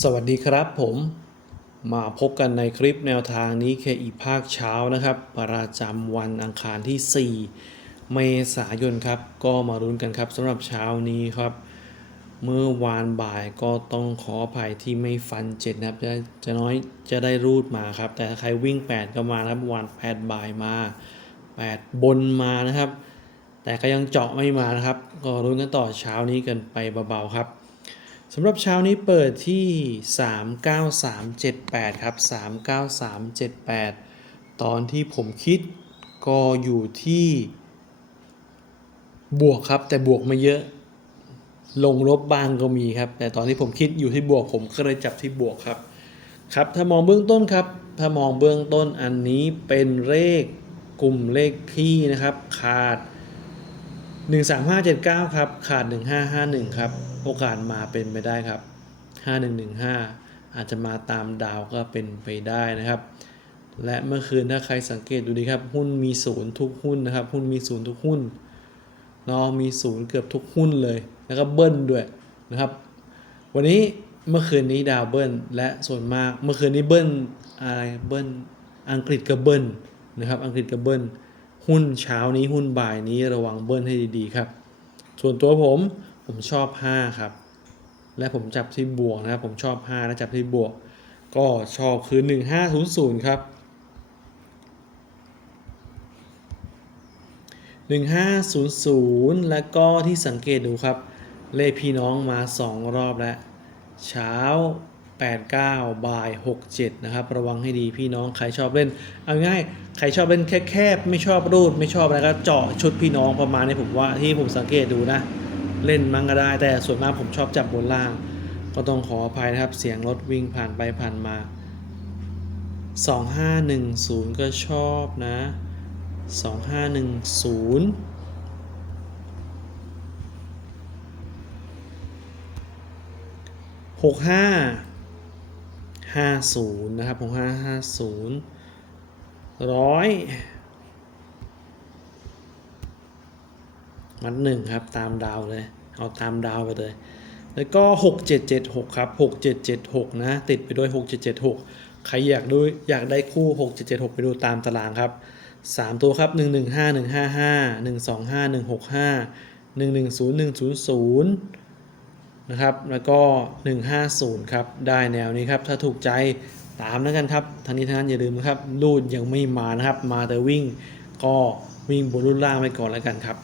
สวัสดีครับผมมาพบกันในคลิปแนวทางนี้แค่อีกภาคเช้านะครับ ประจำวันอังคารที่ 4 เมษายนครับ ก็มารุ้นกันครับสำหรับเช้านี้ครับ เมื่อวานบ่ายก็ต้องขออภัยที่ไม่ฟันเจ็ดนะครับจะจะน้อยจะได้รูดมาครับ แต่ถ้าใครวิ่ง 8 ก็มาครับวาน8บ่ายมา 8 บนมานะครับ แต่ก็ยังเจาะไม่มานะครับ ก็รุ้นกันต่อเช้านี้กันไปเบาๆครับ สำหรับเช้านี้เปิดที่ 39378 ครับ 39378 ตอนที่ผมคิดก็อยู่ที่บวกครับ แต่บวกม่เยอะ ลงลบบ้างก็มีครับ แต่ตอนที่ผมคิดอยู่ที่บวกผมก็เลยจับที่บวกครับ ครับ ถ้ามองเบื้องต้นครับ ถ้ามองเบื้องต้นอันนี้เป็นเลขกลุ่มเลขคี่นะครับ ขาด 13579 ครับ ขาด 1551 ครับ โอกาสมาเป็นไปได้ครับ 5115 อาจจะมาตามดาวก็เป็นไปได้นะครับ และเมื่อคืนถ้าใครสังเกตดูดีครับ หุ้นมีศูนย์ทุกหุ้นนะครับ หุ้นมีศูนย์ทุกหุ้นเนาะมีศูนย์เกือบทุกหุ้นเลย แล้วก็เบิ้ลด้วยนะครับ วันนี้เมื่อคืนนี้ดาวเบิ้ลและส่วนมากเมื่อคืนนี้เบิ้ลอะไรเบิ้ลอังกฤษก็เบิ้ลนะครับ อังกฤษก็เบิ้ล หุ้นเช้านี้หุ้นบ่ายนี้ระวังเบิ้ลให้ดีๆครับ ส่วนตัวผมผมชอบ 5 ครับ และผมจับที่บวกนะครับผมชอบ5และจับที่บวก ก็ชอบคือ 1500 ครับ 1500 แล้วก็ที่สังเกตดูครับ เลขพี่น้องมา 2 รอบแล้ว เช้า 89บาย67 นะครับ ระวังให้ดีพี่น้องใครชอบเล่น เอาง่ายใครชอบเล่นแคบๆไม่ชอบรูด ไม่ชอบอะไรก็เจาะชุดพี่น้องประมาณนี้ผมว่าที่ผมสังเกตดูนะ เล่นมั้งก็ได้ แต่ส่วนมากผมชอบจับบนล่าง ก็ต้องขออภัยนะครับ เสียงรถวิ่งผ่านไปผ่านมา 2510 ก็ชอบนะ 2510หกห้า ห้าศูนย์นะครับหกห้าห้าศูนย์ร้อยมัดหนึ่งครับตามดาวเลย เอาตามดาวไปเลย แล้วก็หกเจ็ดเจ็ดหกครับหกเจ็ดเจ็ดหกนะ ติดไปด้วยหกเจ็ดเจ็ดหกใครอยากดูอยากได้คู่หกเจ็ดเจ็ดหกไปดูตามตารางครับสามตัวครับหนึ่งหนึ่งห้าห นะครับ แล้วก็ 150 ครับ ได้แนวนี้ครับ ถ้าถูกใจตามแล้วกันครับทั้งนี้ทั้งนั้นอย่าลืมครับ รูดยังไม่มานะครับ มาแต่วิ่งก็วิ่งบนรุ่นล่างไปก่อนแล้วกันครับ